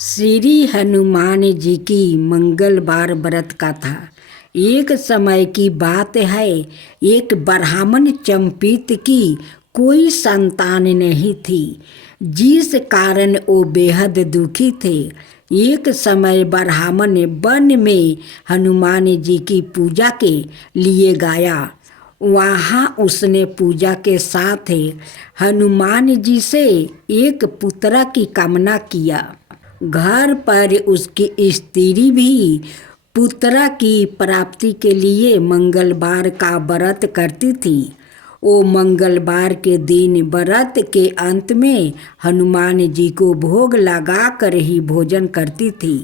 श्री हनुमान जी की मंगलवार व्रत का था। एक समय की बात है, एक ब्राह्मण चंपित की कोई संतान नहीं थी, जिस कारण वो बेहद दुखी थे। एक समय ब्राह्मण वन में हनुमान जी की पूजा के लिए गया। वहाँ उसने पूजा के साथ हनुमान जी से एक पुत्र की कामना किया। घर पर उसकी स्त्री भी पुत्र की प्राप्ति के लिए मंगलवार का व्रत करती थी। वो मंगलवार के दिन व्रत के अंत में हनुमान जी को भोग लगा कर ही भोजन करती थी।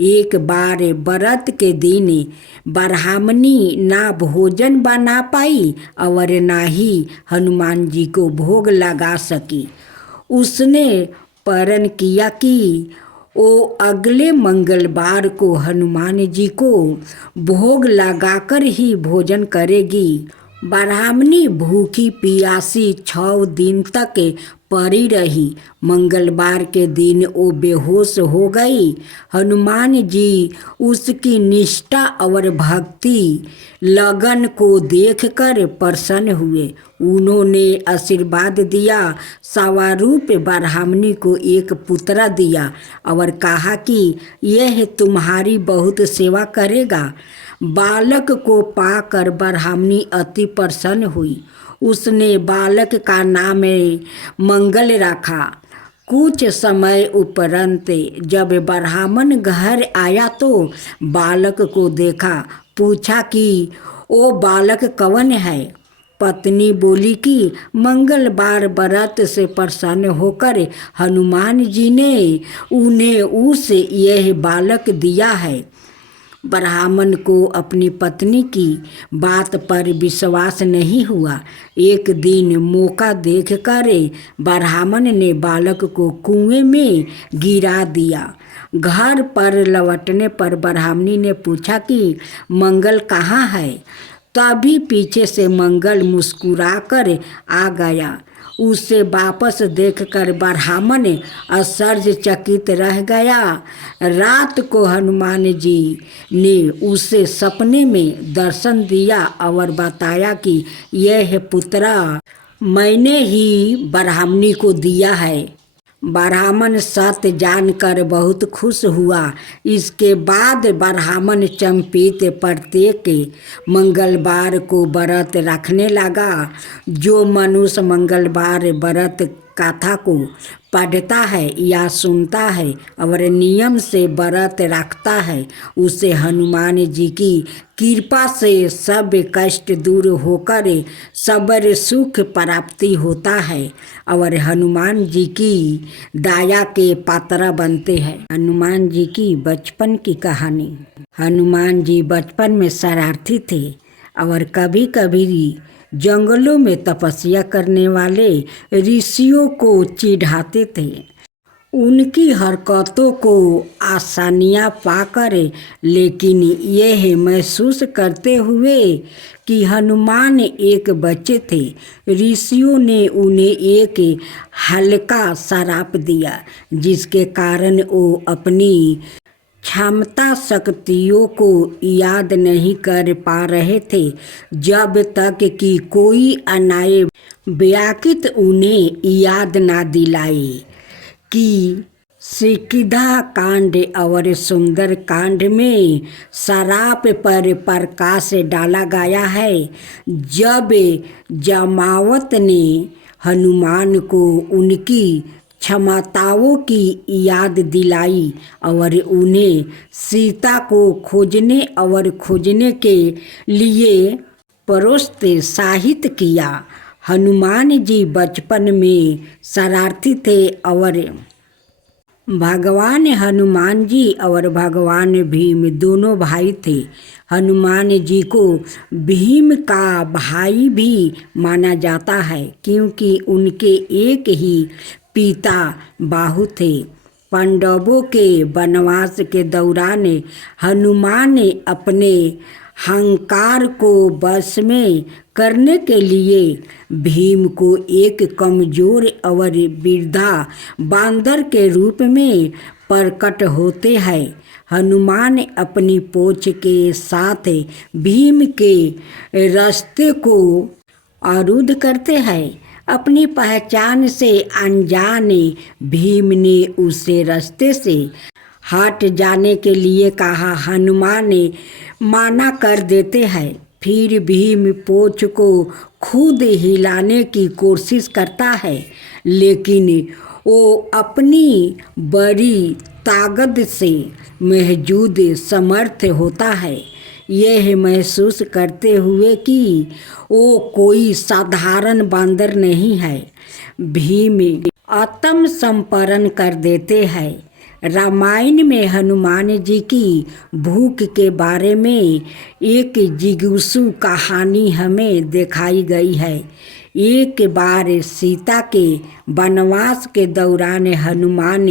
एक बार व्रत के दिन ब्राह्मणी ना भोजन बना पाई और ना ही हनुमान जी को भोग लगा सकी। उसने प्रण किया कि वो अगले मंगलवार को हनुमान जी को भोग लगाकर ही भोजन करेगी। ब्राह्मणी भूखी प्यासी 6 दिन तक पड़ी रही। मंगलवार के दिन वो बेहोश हो गई। हनुमान जी उसकी निष्ठा और भक्ति लगन को देखकर प्रसन्न हुए। उन्होंने आशीर्वाद दिया। स्वरूप ब्राह्मणी को एक पुत्र दिया और कहा कि यह तुम्हारी बहुत सेवा करेगा। बालक को पाकर ब्राह्मणी अति प्रसन्न हुई। उसने बालक का नाम मंगल रखा। कुछ समय उपरंत जब ब्राह्मण घर आया तो बालक को देखा। पूछा कि वो बालक कौन है। पत्नी बोली कि मंगलवार व्रत से प्रसन्न होकर हनुमान जी ने उन्हें उसे यह बालक दिया है। ब्राह्मण को अपनी पत्नी की बात पर विश्वास नहीं हुआ। एक दिन मौका देखकर ब्राह्मण ने बालक को कुएं में गिरा दिया। घर पर लौटने पर ब्राह्मणी ने पूछा कि मंगल कहाँ है। तभी पीछे से मंगल मुस्कुराकर आ गया। उसे वापस देखकर ब्राह्मण आश्चर्यचकित रह गया। रात को हनुमान जी ने उसे सपने में दर्शन दिया और बताया कि यह पुत्र मैंने ही ब्राह्मणी को दिया है। ब्राह्मण सत्य जानकर बहुत खुश हुआ। इसके बाद ब्राह्मण चंपित प्रत्येक मंगलवार को व्रत रखने लगा। जो मनुष्य मंगलवार व्रत कथा को पढ़ता है या सुनता है और नियम से व्रत रखता है, उसे हनुमान जी की कृपा से सब कष्ट दूर होकर सबर सुख प्राप्ति होता है और हनुमान जी की दया के पात्र बनते हैं। हनुमान जी की बचपन की कहानी। हनुमान जी बचपन में शरारती थे और कभी कभी जंगलों में तपस्या करने वाले ऋषियों को चिढ़ाते थे। उनकी हरकतों को आसानियाँ पाकर लेकिन यह महसूस करते हुए कि हनुमान एक बच्चे थे, ऋषियों ने उन्हें एक हल्का श्राप दिया, जिसके कारण वो अपनी क्षमता शक्तियों को याद नहीं कर पा रहे थे, जब तक कि कोई अन्याय व्याकृत उन्हें याद ना दिलाए कि सिकिधा कांड और सुंदर कांड में श्राप पर प्रकाश डाला गया है। जब जमावत ने हनुमान को उनकी क्षमताओं की याद दिलाई और उन्हें सीता को खोजने के लिए प्रोत्साहित किया। हनुमान जी बचपन में शरारती थे और भगवान हनुमान जी और भगवान भीम दोनों भाई थे। हनुमान जी को भीम का भाई भी माना जाता है, क्योंकि उनके एक ही पिता बाहु थे। पांडवों के वनवास के दौरान हनुमान ने अपने अहंकार को वश में करने के लिए भीम को एक कमजोर और वृद्धा बांदर के रूप में प्रकट होते हैं। हनुमान अपनी पूंछ के साथ भीम के रास्ते को अवरुद्ध करते हैं। अपनी पहचान से अनजाने भीम ने उसे रास्ते से हट जाने के लिए कहा। हनुमान माना कर देते हैं। फिर भीम पूंछ को खुद हिलाने की कोशिश करता है, लेकिन वो अपनी बड़ी ताकत से महजूद समर्थ होता है, यह महसूस करते हुए कि वो कोई साधारण बांदर नहीं है। भीम आत्मसमर्पण कर देते हैं। रामायण में हनुमान जी की भूख के बारे में एक जिज्ञासु कहानी हमें दिखाई गई है। एक बार सीता के वनवास के दौरान हनुमान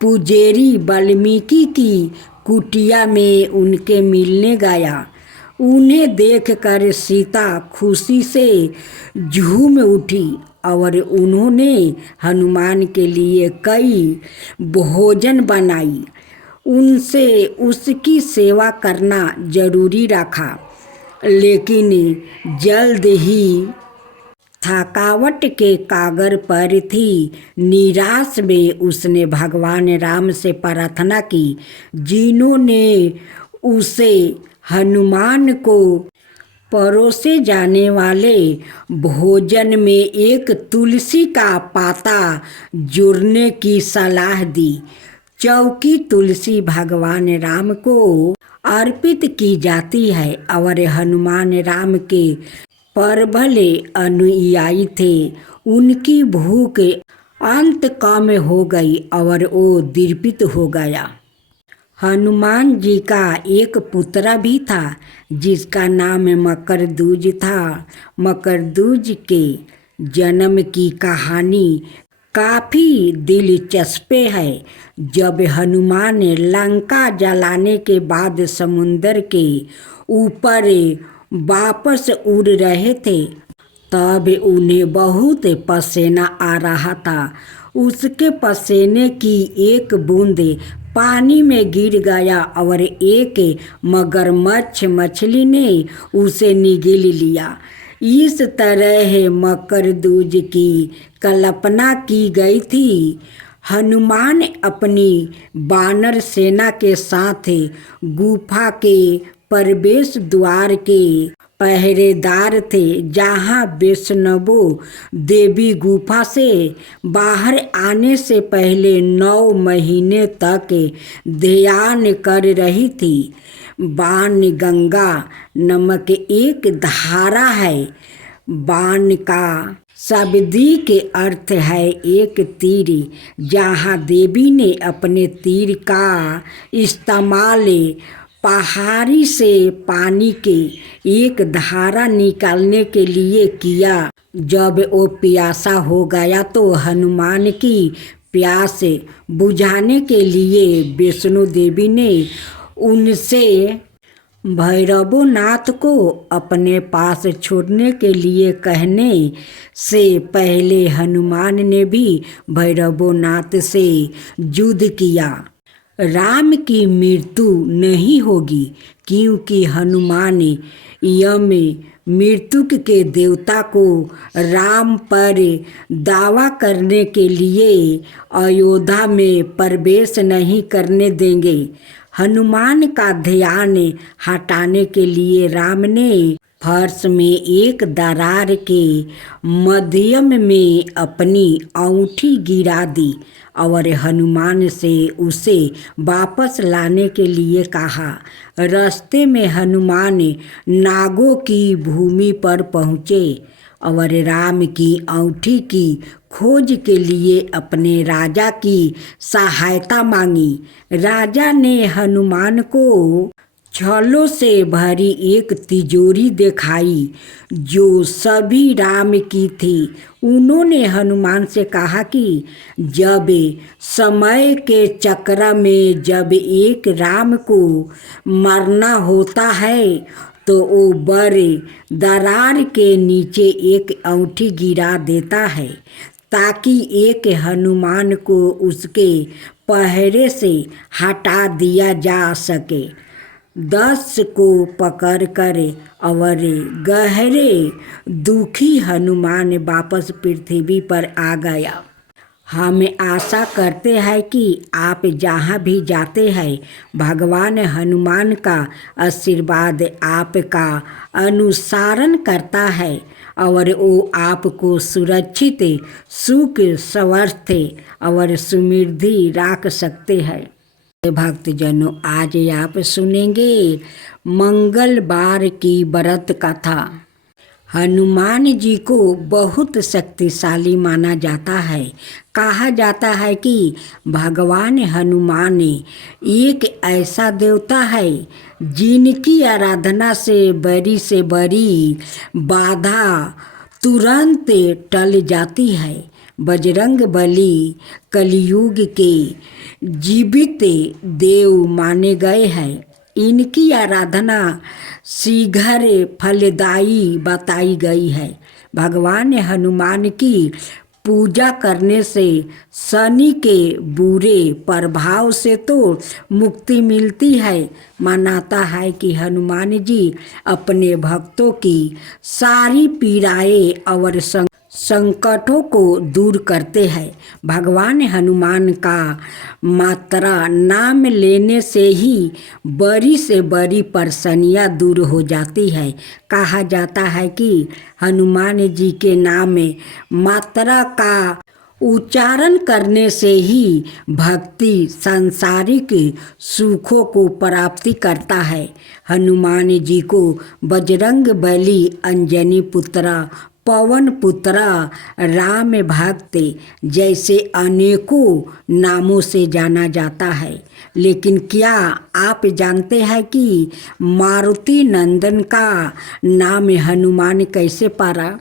पुजारी वाल्मीकि की कुटिया में उनके मिलने गया। उन्हें देखकर सीता खुशी से झूम उठी और उन्होंने हनुमान के लिए कई भोजन बनाई। उनसे उसकी सेवा करना जरूरी रखा, लेकिन जल्द ही थकावट के कागर पर थी। निराश में उसने भगवान राम से प्रार्थना की, जिन्होंने उसे हनुमान को परोसे जाने वाले भोजन में एक तुलसी का पाता जोड़ने की सलाह दी। चौकी तुलसी भगवान राम को अर्पित की जाती है और हनुमान राम के प्रबल अनुयायी थे। उनकी भूख अंत कम हो गई और वो दीर्पित हो गया। हनुमान जी का एक पुत्र भी था जिसका नाम मकरध्वज था। मकरध्वज के जन्म की कहानी काफ़ी दिलचस्प है। जब हनुमान लंका जलाने के बाद समुद्र के ऊपर वापस उड़ रहे थे, तब उन्हें बहुत पसीना आ रहा था। उसके पसीने की एक बूंद पानी में गिर गया और एक मगरमच्छ मछली ने उसे निगल लिया। इस तरह मकरध्वज की कल्पना की गई थी। हनुमान अपनी वानर सेना के साथ गुफा के प्रवेश द्वार के पहरेदार थे, जहाँ वैष्णवो देवी गुफा से बाहर आने से पहले 9 महीने तक ध्यान कर रही थी। बाण गंगा नामक एक धारा है। बाण का शाब्दिक अर्थ है एक तीर। जहाँ देवी ने अपने तीर का इस्तेमाल पहाड़ी से पानी के एक धारा निकालने के लिए किया। जब वो प्यासा हो गया तो हनुमान की प्यास बुझाने के लिए वैष्णो देवी ने उनसे भैरवनाथ को अपने पास छोड़ने के लिए कहने से पहले हनुमान ने भी भैरवनाथ से युद्ध किया। राम की मृत्यु नहीं होगी, क्योंकि हनुमान यम मृत्यु के देवता को राम पर दावा करने के लिए अयोध्या में प्रवेश नहीं करने देंगे। हनुमान का ध्यान हटाने के लिए राम ने फर्श में एक दरार के मध्यम में अपनी अंगूठी गिरा दी और हनुमान से उसे वापस लाने के लिए कहा। रास्ते में हनुमान नागों की भूमि पर पहुँचे और राम की अंगूठी की खोज के लिए अपने राजा की सहायता मांगी। राजा ने हनुमान को छलों से भरी एक तिजोरी दिखाई जो सभी राम की थी। उन्होंने हनुमान से कहा कि जब समय के चक्र में जब एक राम को मरना होता है तो वो बर दरार के नीचे एक अंगूठी गिरा देता है ताकि एक हनुमान को उसके पहरे से हटा दिया जा सके। 10 को पकड़ कर और गहरे दुखी हनुमान वापस पृथ्वी पर आ गया। हम आशा करते हैं कि आप जहाँ भी जाते हैं भगवान हनुमान का आशीर्वाद आपका अनुसरण करता है और वो आपको सुरक्षित सुख स्वस्थ और समृद्धि रख सकते हैं। भक्तजनों, आज आप सुनेंगे मंगलवार की व्रत कथा। हनुमान जी को बहुत शक्तिशाली माना जाता है। कहा जाता है कि भगवान हनुमान एक ऐसा देवता है जिनकी आराधना से बड़ी बाधा तुरंत टल जाती है। बजरंग बली कलयुग के जीवित देव माने गए हैं। इनकी आराधना शीघ्र फलदायी बताई गई है। भगवान हनुमान की पूजा करने से शनि के बुरे प्रभाव से तो मुक्ति मिलती है। मानता है कि हनुमान जी अपने भक्तों की सारी पीड़ाएं और संकटों को दूर करते हैं। भगवान हनुमान का मात्रा नाम लेने से ही बड़ी से बड़ी परेशानियां दूर हो जाती है। कहा जाता है कि हनुमान जी के नाम में मात्रा का उच्चारण करने से ही भक्ति सांसारिक सुखों को प्राप्ति करता है। हनुमान जी को बजरंग बली, अंजनी पुत्रा, पवन पुत्रा, राम भक्त जैसे अनेकों नामों से जाना जाता है। लेकिन क्या आप जानते हैं कि मारुति नंदन का नाम हनुमान कैसे पड़ा?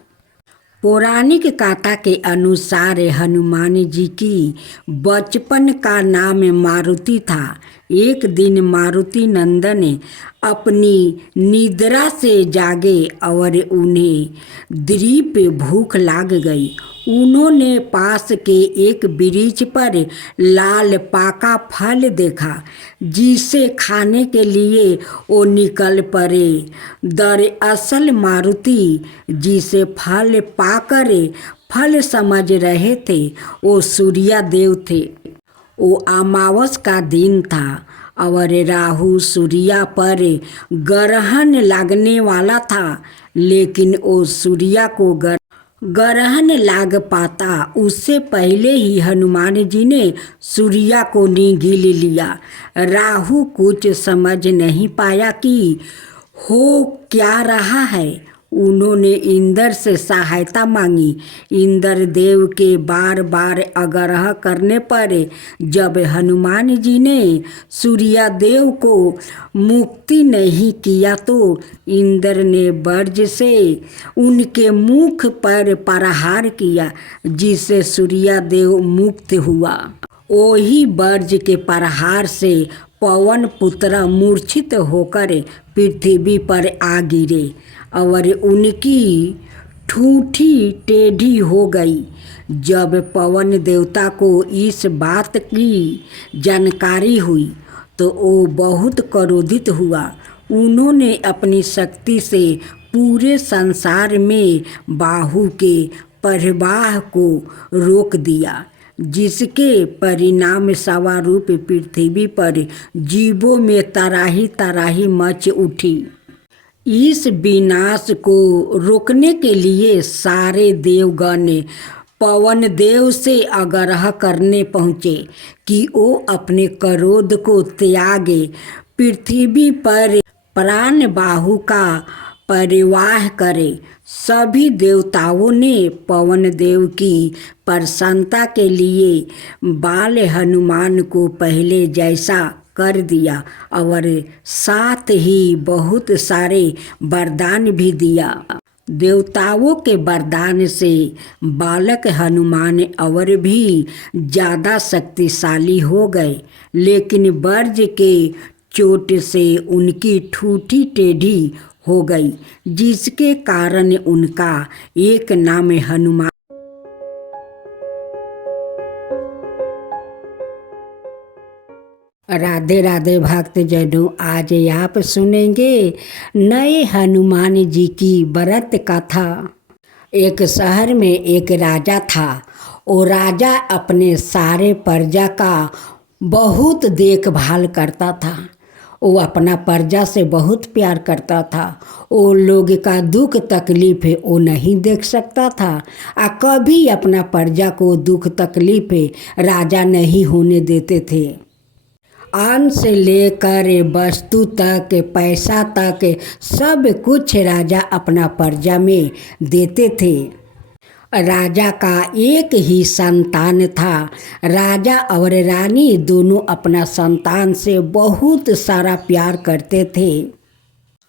पौराणिक कथा के अनुसार हनुमान जी की बचपन का नाम मारुति था। एक दिन मारुति नंदन अपनी निद्रा से जागे और उन्हें दीप भूख लग गई। उन्होंने पास के एक वृक्ष पर लाल पाका फल देखा, जिसे खाने के लिए वो निकल पड़े। दरअसल मारुति जिसे फल पाकर फल समझ रहे थे वो सूर्य देव थे। वो अमावस का दिन था और राहु सूर्य पर ग्रहण लगने वाला था, लेकिन वो सूर्य को ग्रहण लग पाता उससे पहले ही हनुमान जी ने सूर्य को निगल लिया। राहु कुछ समझ नहीं पाया कि हो क्या रहा है। उन्होंने इंद्र से सहायता मांगी। इंद्र देव के बार बार आग्रह करने पर जब हनुमान जी ने सूर्य देव को मुक्ति नहीं किया तो इंद्र ने वज्र से उनके मुख पर प्रहार किया, जिससे सूर्य देव मुक्त हुआ। वही वज्र के प्रहार से पवन पुत्र मूर्छित होकर पृथ्वी पर आ गिरे और उनकी ठूठी टेढ़ी हो गई। जब पवन देवता को इस बात की जानकारी हुई तो वो बहुत क्रोधित हुआ। उन्होंने अपनी शक्ति से पूरे संसार में वायु के प्रवाह को रोक दिया, जिसके परिणाम स्वरूप पृथ्वी पर जीवों में तराही तराही मच उठी। इस विनाश को रोकने के लिए सारे देवगण पवन देव से आग्रह करने पहुँचे कि वो अपने क्रोध को त्यागे पृथ्वी पर प्राण वायु का परिवाह करे। सभी देवताओं ने पवन देव की प्रसन्नता के लिए बाल हनुमान को पहले जैसा कर दिया और साथ ही बहुत सारे वरदान भी दिया। देवताओं के वरदान से बालक हनुमान और भी ज़्यादा शक्तिशाली हो गए, लेकिन वज्र के चोट से उनकी ठूठी टेढ़ी हो गई, जिसके कारण उनका एक नाम हनुमान। राधे राधे भक्तजनों, आज आप सुनेंगे नए हनुमान जी की व्रत कथा। एक शहर में एक राजा था। वो राजा अपने सारे प्रजा का बहुत देखभाल करता था। वो अपना प्रजा से बहुत प्यार करता था। वो लोग का दुख तकलीफ वो नहीं देख सकता था। कभी अपना प्रजा को दुख तकलीफ राजा नहीं होने देते थे। अन्न से लेकर वस्तु तक, पैसा तक, सब कुछ राजा अपना प्रजा में देते थे। राजा का एक ही संतान था। राजा और रानी दोनों अपना संतान से बहुत सारा प्यार करते थे।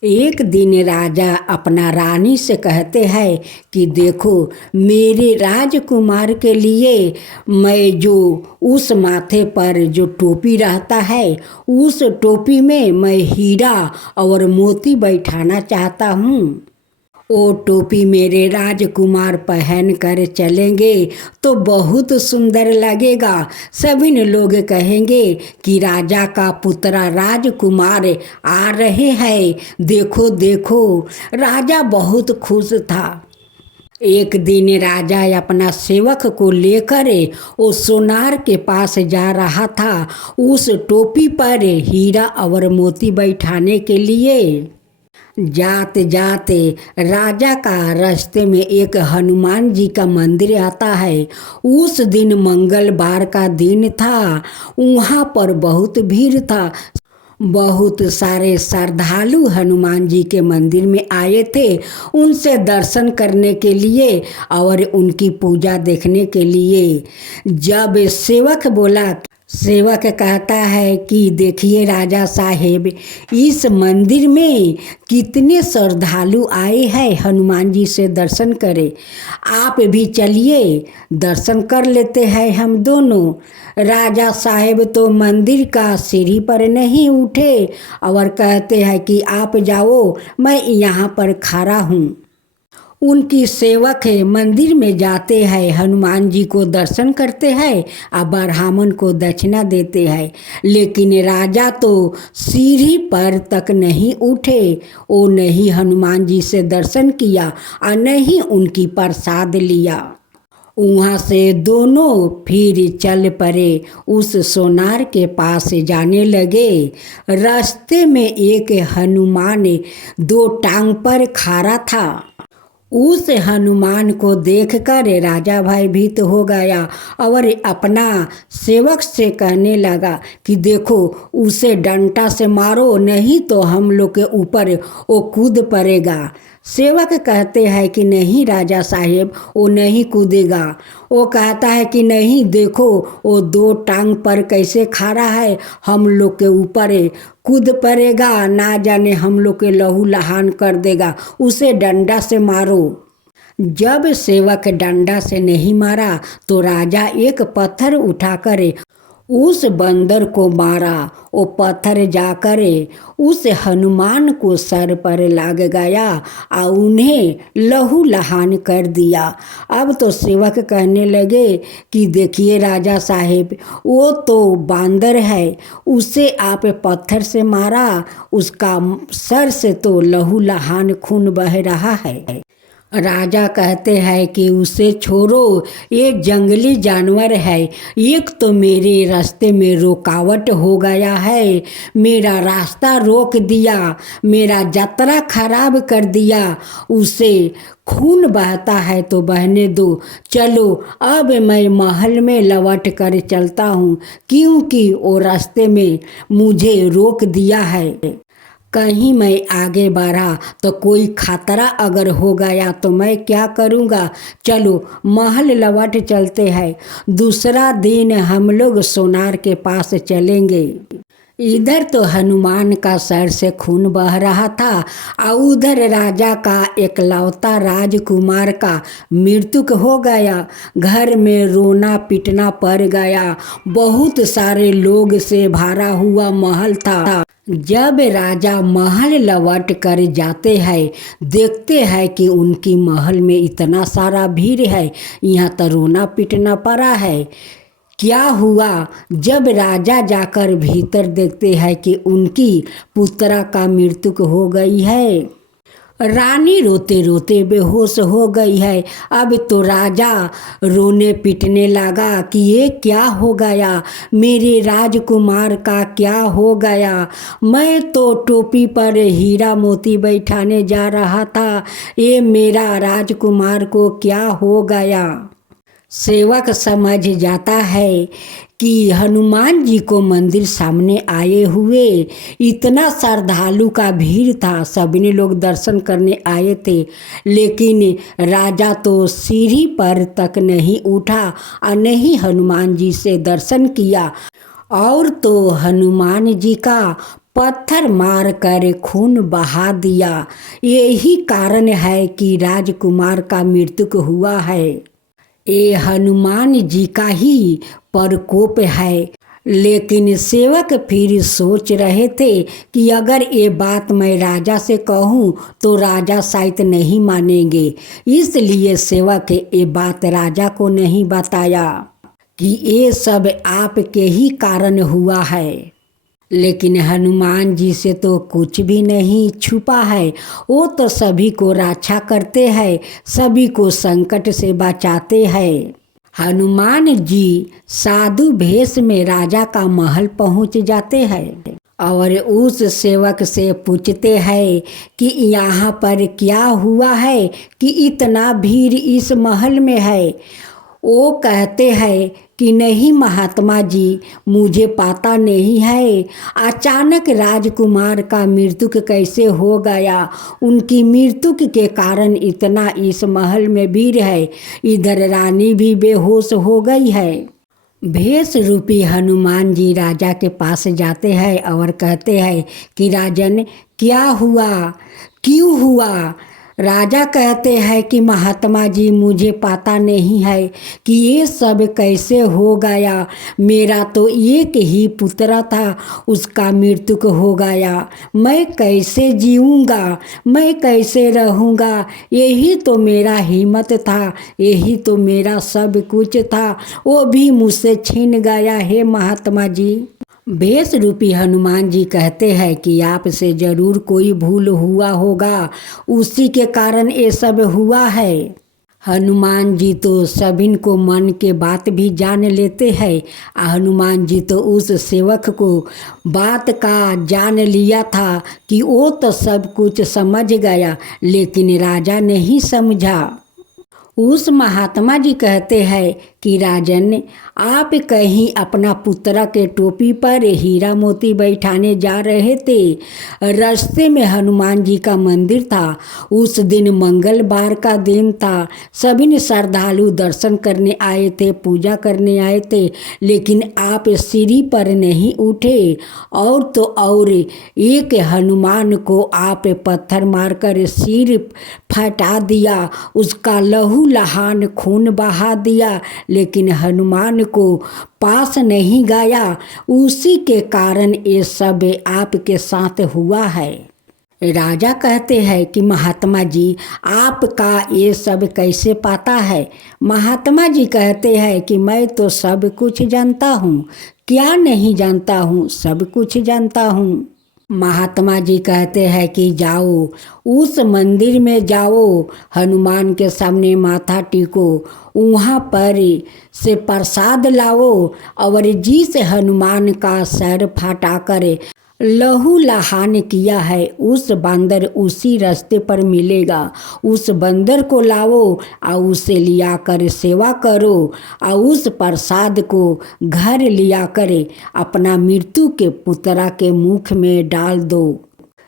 एक दिन राजा अपना रानी से कहते हैं कि देखो, मेरे राजकुमार के लिए मैं जो उस माथे पर जो टोपी रहता है, उस टोपी में मैं हीरा और मोती बैठाना चाहता हूँ। वो टोपी मेरे राजकुमार पहन कर चलेंगे तो बहुत सुंदर लगेगा। सभी लोग कहेंगे कि राजा का पुत्र राजकुमार आ रहे हैं, देखो देखो। राजा बहुत खुश था। एक दिन राजा अपना सेवक को लेकर वो सोनार के पास जा रहा था, उस टोपी पर हीरा और मोती बैठाने के लिए। जाते जाते राजा का रास्ते में एक हनुमान जी का मंदिर आता है। उस दिन मंगलवार का दिन था। वहाँ पर बहुत भीड़ था। बहुत सारे श्रद्धालु हनुमान जी के मंदिर में आए थे, उनसे दर्शन करने के लिए और उनकी पूजा देखने के लिए। जब सेवक कहता है कि देखिए राजा साहेब, इस मंदिर में कितने श्रद्धालु आए हैं हनुमान जी से दर्शन करे, आप भी चलिए दर्शन कर लेते हैं हम दोनों। राजा साहेब तो मंदिर का सीढ़ी पर नहीं उठे और कहते हैं कि आप जाओ, मैं यहाँ पर खड़ा हूँ। उनकी सेवक है मंदिर में जाते हैं, हनुमान जी को दर्शन करते हैं और ब्राह्मण को दक्षिणा देते हैं। लेकिन राजा तो सीढ़ी पर तक नहीं उठे। वो नहीं हनुमान जी से दर्शन किया और नहीं उनकी प्रसाद लिया। वहाँ से दोनों फिर चल पड़े, उस सोनार के पास जाने लगे। रास्ते में एक हनुमान 2 टांग पर खड़ा था। उस हनुमान को देखकर राजा भयभीत हो गया और अपना सेवक से कहने लगा कि देखो, उसे डंडा से मारो, नहीं तो हम लोग के ऊपर वो कूद पड़ेगा। सेवक कहते हैं कि नहीं राजा साहेब, वो नहीं कूदेगा। वो कहता है कि नहीं, देखो वो 2 टांग पर कैसे खड़ा है, हम लोग के ऊपर कूद पड़ेगा, ना जाने हम लोग के लहू लहान कर देगा, उसे डंडा से मारो। जब सेवक डंडा से नहीं मारा तो राजा एक पत्थर उठाकर उस बंदर को मारा। वो पत्थर जाकर उस हनुमान को सर पर लग गया और उन्हें लहू लहान कर दिया। अब तो सेवक कहने लगे कि देखिए राजा साहेब, वो तो बांदर है, उसे आप पत्थर से मारा, उसका सर से तो लहू लहान खून बह रहा है। राजा कहते हैं कि उसे छोड़ो, ये जंगली जानवर है, एक तो मेरे रास्ते में रुकावट हो गया है, मेरा रास्ता रोक दिया, मेरा यात्रा खराब कर दिया, उसे खून बहता है तो बहने दो। चलो अब मैं महल में लौट कर चलता हूँ, क्योंकि वो रास्ते में मुझे रोक दिया है। कहीं मैं आगे बढ़ा तो कोई खतरा अगर हो गया तो मैं क्या करूँगा। चलो महल लौट चलते हैं, दूसरा दिन हम लोग सोनार के पास चलेंगे। इधर तो हनुमान का सर से खून बह रहा था और उधर राजा का एकलौता राजकुमार का मृत्यु हो गया। घर में रोना पीटना पड़ गया। बहुत सारे लोग से भरा हुआ महल था। जब राजा महल लौट कर जाते हैं, देखते हैं कि उनकी महल में इतना सारा भीड़ है, यहाँ तो रोना पीटना पड़ा है। क्या हुआ? जब राजा जाकर भीतर देखते हैं कि उनकी पुत्रा का मृत्यु हो गई है। रानी रोते रोते बेहोश हो गई है। अब तो राजा रोने पीटने लगा कि ये क्या हो गया, मेरे राजकुमार का क्या हो गया। मैं तो टोपी पर हीरा मोती बैठाने जा रहा था, ये मेरा राजकुमार को क्या हो गया। सेवक समझ जाता है कि हनुमान जी को मंदिर सामने आए हुए इतना श्रद्धालु का भीड़ था, सभी लोग दर्शन करने आए थे, लेकिन राजा तो सीढ़ी पर तक नहीं उठा और नहीं हनुमान जी से दर्शन किया। और तो हनुमान जी का पत्थर मार कर खून बहा दिया। यही कारण है कि राजकुमार का मृत्यु हुआ है। ये हनुमान जी का ही प्रकोप है। लेकिन सेवक फिर सोच रहे थे कि अगर ये बात मैं राजा से कहूँ तो राजा शायद नहीं मानेंगे, इसलिए सेवक ये बात राजा को नहीं बताया कि ये सब आपके ही कारण हुआ है। लेकिन हनुमान जी से तो कुछ भी नहीं छुपा है, वो तो सभी को रक्षा करते हैं, सभी को संकट से बचाते हैं। हनुमान जी साधु भेष में राजा का महल पहुंच जाते हैं और उस सेवक से पूछते हैं कि यहाँ पर क्या हुआ है कि इतना भीड़ इस महल में है। वो कहते हैं कि नहीं महात्मा जी, मुझे पता नहीं है, अचानक राजकुमार का मृत्यु कैसे हो गया, उनकी मृत्यु के कारण इतना इस महल में भीड़ है, इधर रानी भी बेहोश हो गई है। भेष रूपी हनुमान जी राजा के पास जाते हैं और कहते हैं कि राजन क्या हुआ, क्यों हुआ। राजा कहते हैं कि महात्मा जी, मुझे पता नहीं है कि ये सब कैसे हो गया, मेरा तो एक ही पुत्र था, उसका मृत्यु हो गया, मैं कैसे जीऊँगा, मैं कैसे रहूँगा, यही तो मेरा हिम्मत था, यही तो मेरा सब कुछ था, वो भी मुझसे छीन गया है महात्मा जी। भेष रूपी हनुमान जी कहते हैं कि आपसे जरूर कोई भूल हुआ होगा, उसी के कारण ये सब हुआ है। हनुमान जी तो सभी को मन के बात भी जान लेते हैं। हनुमान जी तो उस सेवक को बात का जान लिया था कि वो तो सब कुछ समझ गया, लेकिन राजा नहीं समझा। उस महात्मा जी कहते हैं कि राजन, आप कहीं अपना पुत्र के टोपी पर हीरा मोती बैठाने जा रहे थे, रास्ते में हनुमान जी का मंदिर था, उस दिन मंगलवार का दिन था, सभी श्रद्धालु दर्शन करने आए थे, पूजा करने आए थे, लेकिन आप सीढ़ी पर नहीं उठे, और तो और एक हनुमान को आप पत्थर मारकर सिर फटा दिया, उसका लहू लहान खून बहा दिया, लेकिन हनुमान को पास नहीं गया, उसी के कारण ये सब आपके साथ हुआ है। राजा कहते हैं कि महात्मा जी, आपका ये सब कैसे पता है। महात्मा जी कहते हैं कि मैं तो सब कुछ जानता हूँ, क्या नहीं जानता हूँ, सब कुछ जानता हूँ। महात्मा जी कहते हैं कि जाओ उस मंदिर में जाओ, हनुमान के सामने माथा टेको, वहाँ पर से प्रसाद लाओ, और जिस हनुमान का सर फटा कर लहू लहान किया है, उस बंदर उसी रास्ते पर मिलेगा, उस बंदर को लाओ और उसे लिया कर सेवा करो, और उस प्रसाद को घर लिया कर अपना मृत्यु के पुत्रा के मुख में डाल दो।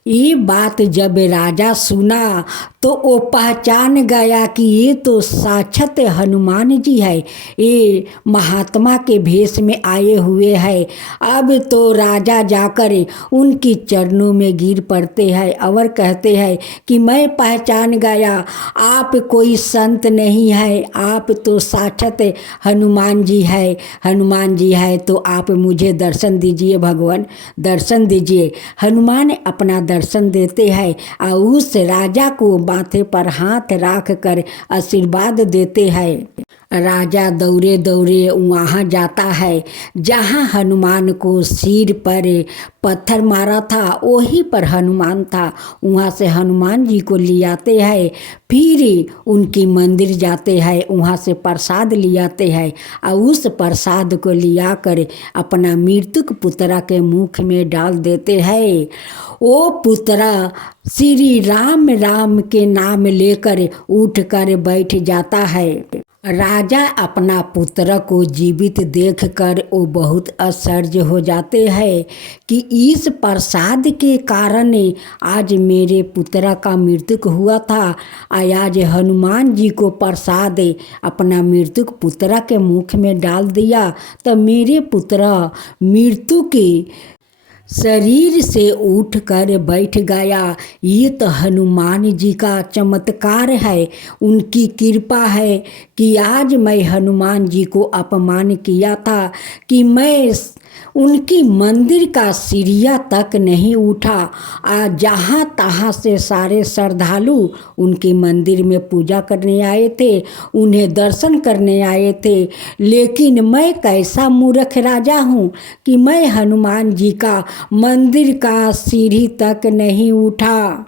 ये बात जब राजा सुना तो वो पहचान गया कि ये तो साक्षात हनुमान जी है, ये महात्मा के भेष में आए हुए हैं। अब तो राजा जाकर उनकी चरणों में गिर पड़ते हैं और कहते हैं कि मैं पहचान गया, आप कोई संत नहीं है, आप तो साक्षात हनुमान जी है। हनुमान जी है तो आप मुझे दर्शन दीजिए, भगवान दर्शन दीजिए। हनुमान अपना दर्शन देते हैं और उस राजा को माथे पर हाथ रख कर आशीर्वाद देते हैं। राजा दौड़े दौड़े वहाँ जाता है जहाँ हनुमान को सिर पर पत्थर मारा था, वहीं पर हनुमान था। वहाँ से हनुमान जी को ले आते हैं, फिर उनकी मंदिर जाते हैं, वहाँ से प्रसाद ले आते हैं और उस प्रसाद को लिया कर अपना मृतक पुत्रा के मुख में डाल देते हैं। वो पुत्रा श्री राम राम के नाम लेकर उठ कर बैठ जाता है। राजा अपना पुत्र को जीवित देखकर वो बहुत आश्चर्य हो जाते हैं कि इस प्रसाद के कारण आज मेरे पुत्र का मृत्यु हुआ था, आज हनुमान जी को प्रसाद अपना मृतक पुत्र के मुख में डाल दिया तो मेरे पुत्र मृत्यु के शरीर से उठकर बैठ गया। ये तो हनुमान जी का चमत्कार है, उनकी कृपा है कि आज मैं हनुमान जी को अपमान किया था कि मैं उनकी मंदिर का सीढ़ियाँ तक नहीं उठा। आज जहाँ तहाँ से सारे श्रद्धालु उनके मंदिर में पूजा करने आए थे, उन्हें दर्शन करने आए थे, लेकिन मैं कैसा मूर्ख राजा हूँ कि मैं हनुमान जी का मंदिर का सीढ़ी तक नहीं उठा।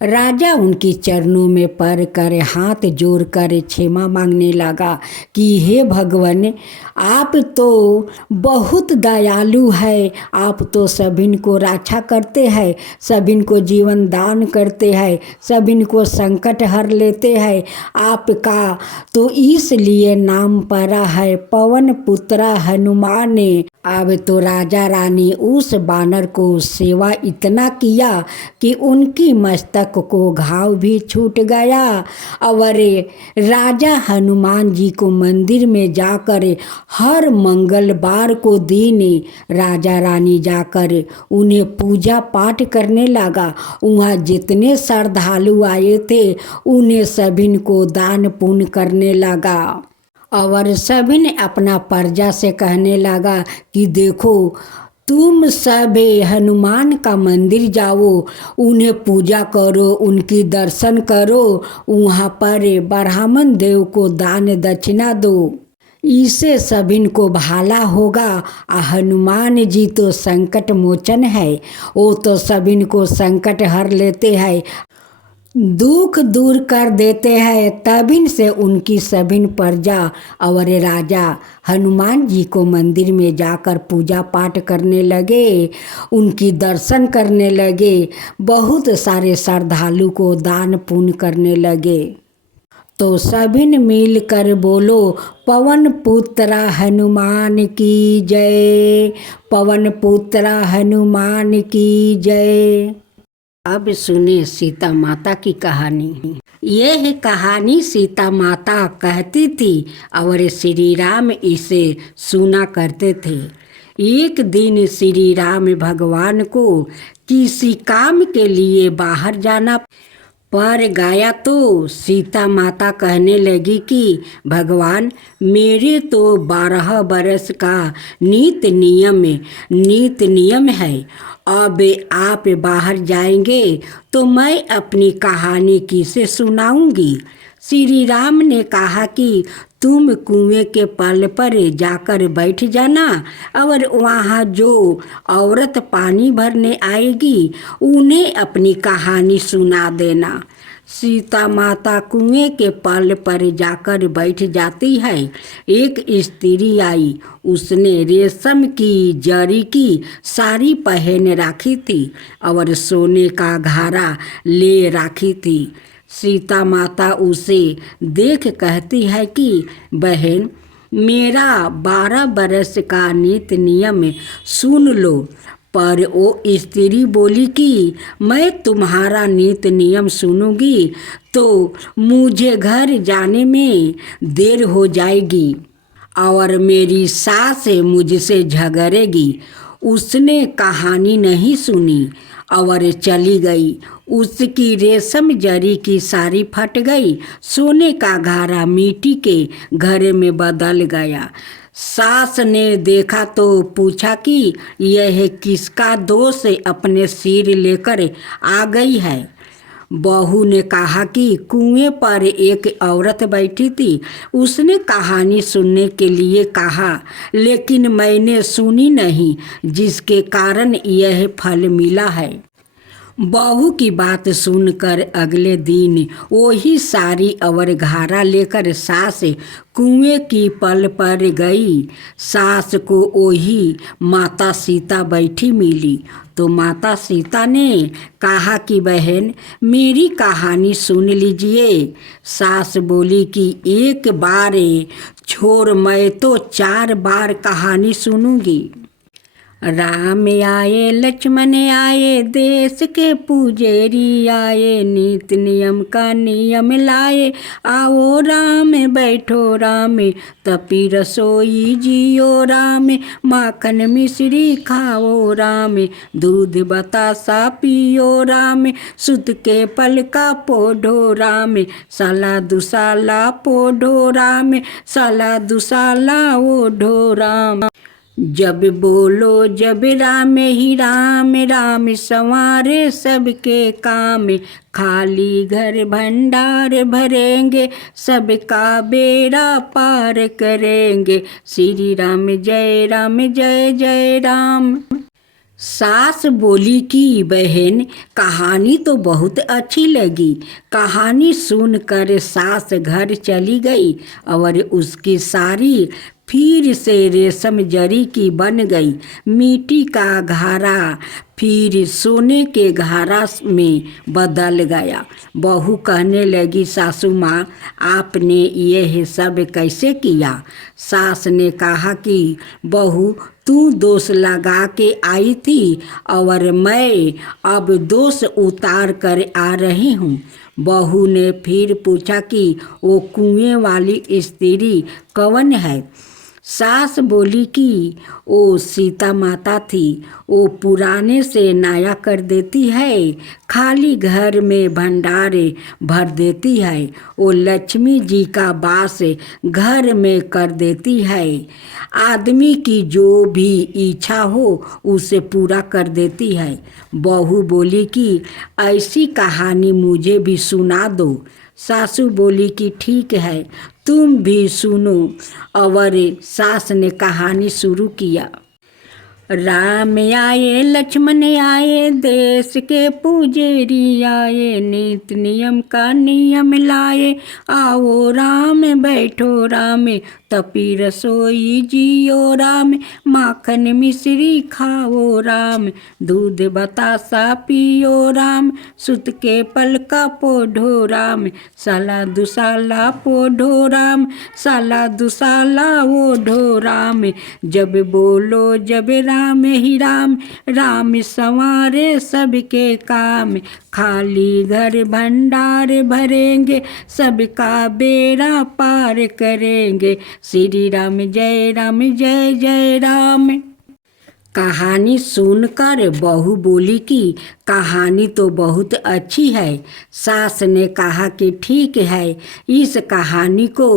राजा उनकी चरणों में पड़ कर हाथ जोड़ कर क्षमा मांगने लगा कि हे भगवान, आप तो बहुत दयालु है, आप तो सभी को रक्षा करते हैं, सभी को जीवन दान करते हैं, सभी को संकट हर लेते हैं। आपका तो इसलिए नाम पड़ा है पवन पुत्र हनुमान। अब तो राजा रानी उस बानर को सेवा इतना किया कि उनकी मस्तक को घाव भी छूट गया। और राजा हनुमान जी को मंदिर में जाकर हर मंगलवार को दिन राजा रानी जाकर उन्हें पूजा पाठ करने लगा। वहाँ जितने श्रद्धालु आए थे उन्हें सभी को दान पुण्य करने लगा और सभी ने अपना प्रजा से कहने लगा कि देखो, तुम सब हनुमान का मंदिर जाओ, उन्हें पूजा करो, उनकी दर्शन करो, वहाँ पर ब्राह्मण देव को दान दक्षिणा दो, इससे सभी को भला होगा। हनुमान जी तो संकट मोचन है, वो तो सभी को संकट हर लेते हैं, दुख दूर कर देते हैं। तभी से उनकी सभी प्रजा और राजा हनुमान जी को मंदिर में जाकर पूजा पाठ करने लगे, उनकी दर्शन करने लगे, बहुत सारे श्रद्धालु को दान पुण्य करने लगे। तो सभी मिल कर बोलो, पवन पुत्र हनुमान की जय, पवन पुत्र हनुमान की जय। अब सुने सीता माता की कहानी। यह कहानी सीता माता कहती थी और श्री राम इसे सुना करते थे। एक दिन श्री राम भगवान को किसी काम के लिए बाहर जाना पर गया तो सीता माता कहने लगी कि भगवान, मेरे तो 12 बरस का नीत नियम है, अब आप बाहर जाएंगे तो मैं अपनी कहानी किसे सुनाऊंगी। श्री राम ने कहा कि तुम कुएं के पल पर जाकर बैठ जाना और वहाँ जो औरत पानी भरने आएगी उन्हें अपनी कहानी सुना देना। सीता माता कुएं के पल पर जाकर बैठ जाती है। एक स्त्री आई, उसने रेशम की जरी की साड़ी पहन रखी थी और सोने का घड़ा ले रखी थी। सीता माता उसे देख कहती है कि बहन, मेरा 12 बरस का नित नियम सुन लो। पर वो स्त्री बोली कि मैं तुम्हारा नीति नियम सुनूंगी तो मुझे घर जाने में देर हो जाएगी और मेरी सास मुझसे झगड़ेगी। उसने कहानी नहीं सुनी और चली गई। उसकी रेशम जरी की साड़ी फट गई, सोने का घड़ा मिट्टी के घड़े में बदल गया। सास ने देखा तो पूछा कि यह किसका दोष अपने सिर लेकर आ गई है। बहू ने कहा कि कुएं पर एक औरत बैठी थी, उसने कहानी सुनने के लिए कहा, लेकिन मैंने सुनी नहीं, जिसके कारण यह फल मिला है। बहू की बात सुनकर अगले दिन वही साड़ी और घारा लेकर सास कुएं की पल पर गई। सास को वही माता सीता बैठी मिली तो माता सीता ने कहा कि बहन, मेरी कहानी सुन लीजिए। सास बोली कि एक बार छोड़, मैं तो 4 बार कहानी सुनूंगी। राम आए लक्ष्मण आए, देश के पुजेरी आए, नीत नियम का नियम लाए। आओ राम बैठो राम, तपी रसोई जियो राम, माखन मिश्री खाओ राम, दूध बतासा पियो राम, सुत के पल का पोढ़ो राम, साला दुसाला पोढ़ो राम, साला दुसाला ओढ़ो राम। जब बोलो जब राम ही राम, राम संवारे सबके काम, खाली घर भंडार भरेंगे, सबका बेड़ा पार करेंगे। श्री राम जय जय राम। सास बोली कि बहन, कहानी तो बहुत अच्छी लगी। कहानी सुनकर सास घर चली गई और उसकी सारी फिर से रेशम जरी की बन गई। मिट्टी का घड़ा फिर सोने के घड़ा में बदल गया। बहू कहने लगी, सासू माँ, आपने यह सब कैसे किया? सास ने कहा कि बहू, तू दोष लगा के आई थी और मैं अब दोष उतार कर आ रही हूँ। बहू ने फिर पूछा कि वो कुएं वाली स्त्री कौन है? सास बोली कि वो सीता माता थी, वो पुराने से नया कर देती है, खाली घर में भंडारे भर देती है, वो लक्ष्मी जी का वास घर में कर देती है, आदमी की जो भी इच्छा हो उसे पूरा कर देती है। बहू बोली कि ऐसी कहानी मुझे भी सुना दो। सासू बोली कि ठीक है, तुम भी सुनो। और सास ने कहानी शुरू किया। राम आए लक्ष्मण आए, देश के पुजेरी आए, नीत नियम का नियम लाए। आओ राम बैठो राम, तपी रसोई जियो राम, माखन मिश्री खाओ राम, दूध बतासा पियो राम, सुत के पल का पोढ़ो राम, साला दुसाला पोढ़ो राम, साला दुसाला ओढ़ो राम। जब बोलो जब राम ही राम, राम संवारे सबके काम, खाली घर भंडार भरेंगे, सबका बेड़ा पार करेंगे। श्री राम जय जय राम। कहानी सुनकर बहू बोली कि कहानी तो बहुत अच्छी है। सास ने कहा कि ठीक है, इस कहानी को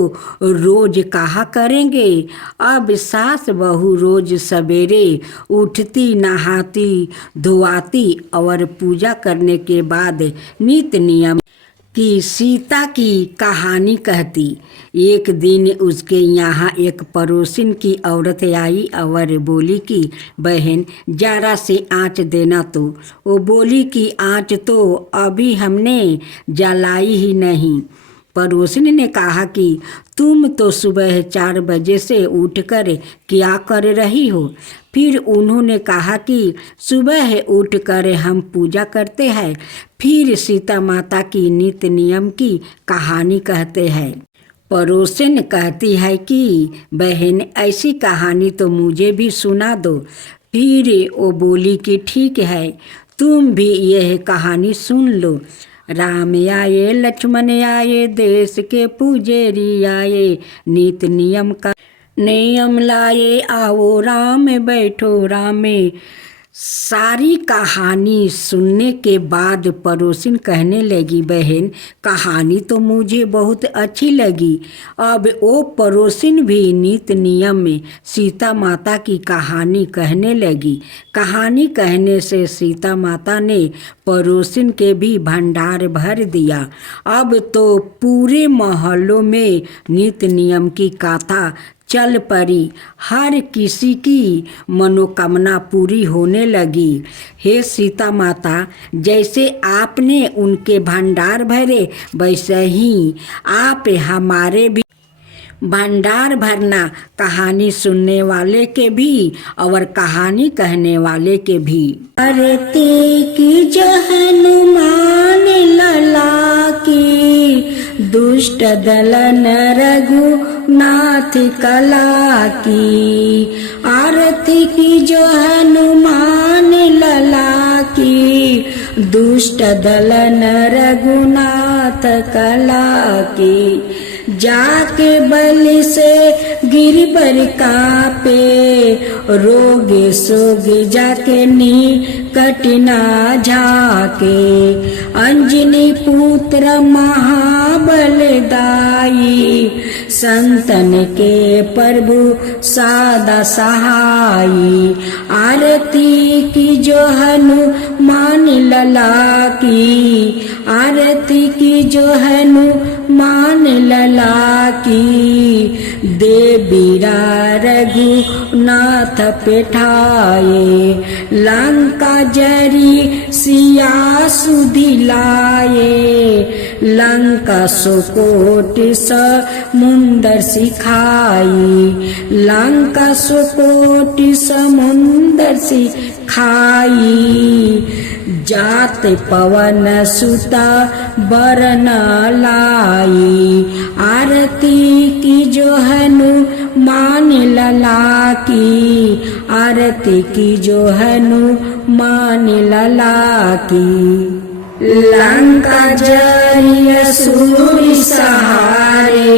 रोज कहा करेंगे। अब सास बहू रोज सवेरे उठती, नहाती धोआती और पूजा करने के बाद नित नियम कि सीता की कहानी कहती। एक दिन उसके यहाँ एक पड़ोसिन की औरत आई और बोली कि बहन, जरा से आँच देना तो। वो बोली कि आँच तो अभी हमने जलाई ही नहीं। पड़ोसिन ने कहा कि तुम तो सुबह 4 बजे से उठकर क्या कर रही हो? फिर उन्होंने कहा कि सुबह उठकर हम पूजा करते हैं, फिर सीता माता की नित्य नियम की कहानी कहते हैं। पड़ोसिन कहती है कि बहन, ऐसी कहानी तो मुझे भी सुना दो। फिर वो बोली कि ठीक है, तुम भी यह कहानी सुन लो। राम आए लक्ष्मण आए, देश के पुजेरी आए, नीत नियम का नियम लाए, आओ राम बैठो रामे। सारी कहानी सुनने के बाद पड़ोसिन कहने लगी, बहन कहानी तो मुझे बहुत अच्छी लगी। अब वो पड़ोसिन भी नीत नियम में सीता माता की कहानी कहने लगी। कहानी कहने से सीता माता ने पड़ोसिन के भी भंडार भर दिया। अब तो पूरे मोहल्लों में नीत नियम की कथा चल पड़ी, हर किसी की मनोकामना पूरी होने लगी। हे सीता माता, जैसे आपने उनके भंडार भरे, वैसे ही आप हमारे भी भंडार भरना, कहानी सुनने वाले के भी और कहानी कहने वाले के भी। करते की हनुमान लला की, दुष्ट दलन रघुनाथ कला की। आरती की जो हनुमान लला की, दुष्ट दलन रघुनाथ कला की। जाके बलि से गिरबर कापे, रोगे सोगे जाके निकट ना झाके। अंजनी पुत्र महाबलदाई, संतन के प्रभु सादा सहाई। आरती की जो हनुमान लला की, आरती की जो हनुमान लला की। देवीरा रघुनाथ पेठाए, लंका जरी सिया सुधिलाए। लंका सुकोट समुंदर सिखाई, लंका सुकोट समुंदर सिखाई। जात पवन सुता बरन लाई, आरती की जो हनुमान लला की। आरती की जो हनुमान लला की। लंका जरी असुर सहारे,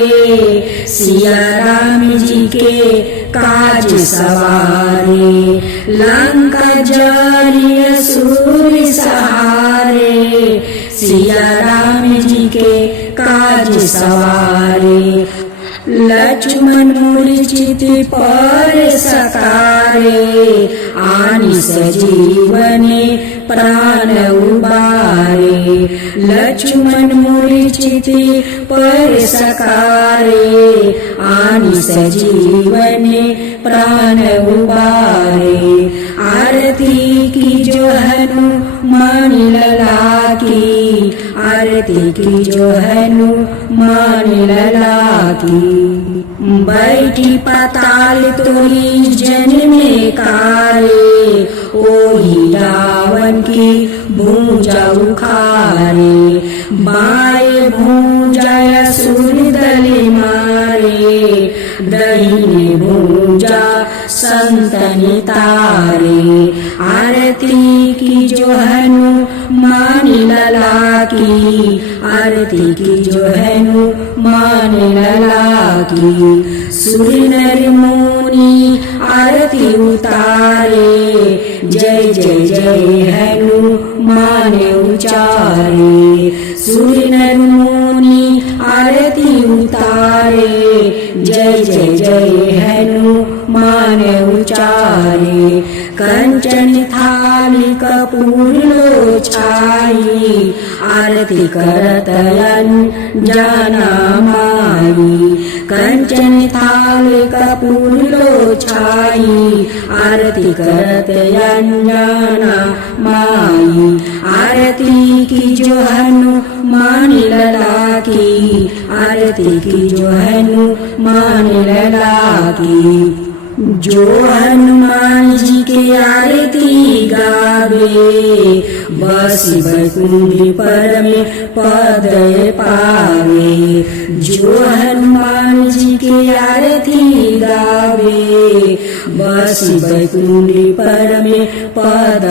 सिया राम जी के काज सवारे। लंका जरी असुर सहारे, सिया राम जी के काज सवारे। लक्ष्मण मूर्छित पर सकारे, आनि सजीवने प्राण उबारे। लक्ष्मण मूर्छित पर सकारे, आनि सजीवने प्राण उबारे। आरती की जो हनुमान लला की, आरती की जो हनुमान लला की। बैठी पाताल तोरी जन्मे कारे, ओही रावण की भूजा उखारे। बाएं भूजा असुर दले मारे, दाहिने भूजा संतनि तारे। आरती की जो हनुमान लला की, आरती की जो हनुमान लला की। सुर नर मुनि आरती उतारे, जय जय जय हनुमान उचारे। सुर नर मुनि आरती उतारे, जय जय जय हनुमान उचारे। कंचन थाली कपूर लो छाई, आरती करत अनजाना माई। कंचन थाली कपूर लो छाई, आरती करत अनजाना माई। आरती की जो हनुमान लला की, आरती की जो हनुमान लला की। जो हनुमान जी के आरती गावे, बस बैकुंठ पर में पद पावे। जो हनुमान जी के आरती गावे, बसी बैकुंठी पर में पद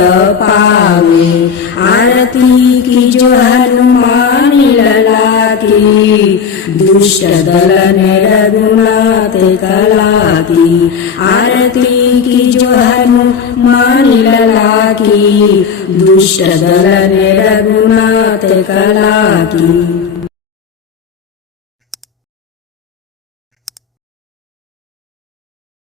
पावे। आरती की जो हनुमान लला की, दुष्ट दल ने रघुनाथ कला की। आरती की जो हनुमान लला की, दुष्ट दल ने रघुनाथ कला की।